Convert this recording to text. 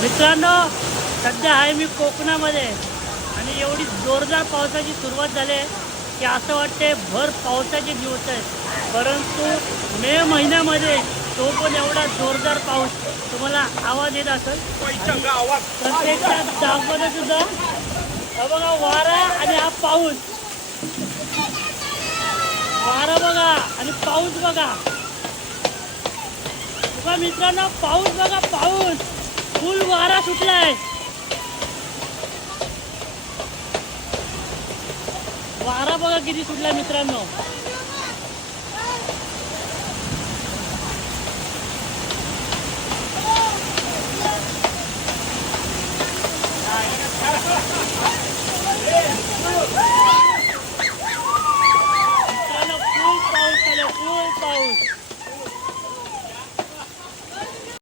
मित्रांनो, सध्या आहे मी कोकणामध्ये आणि एवढी जोरदार पावसाची सुरुवात झाली आहे की असं वाटते भर पावसाचे दिवस आहेत. परंतु मे महिन्यामध्ये तो पण एवढा जोरदार पाऊस तुम्हाला आवाज येत असेल. प्रत्यक्षात दाखवत सुद्धा हा बघा वारा आणि हा पाऊस. वारा बघा आणि पाऊस बघा. बघा मित्रांनो, पाऊस बघा, पाऊस फुल वारा सुटलाय. वारा बघा किती सुटलाय मित्रांनो.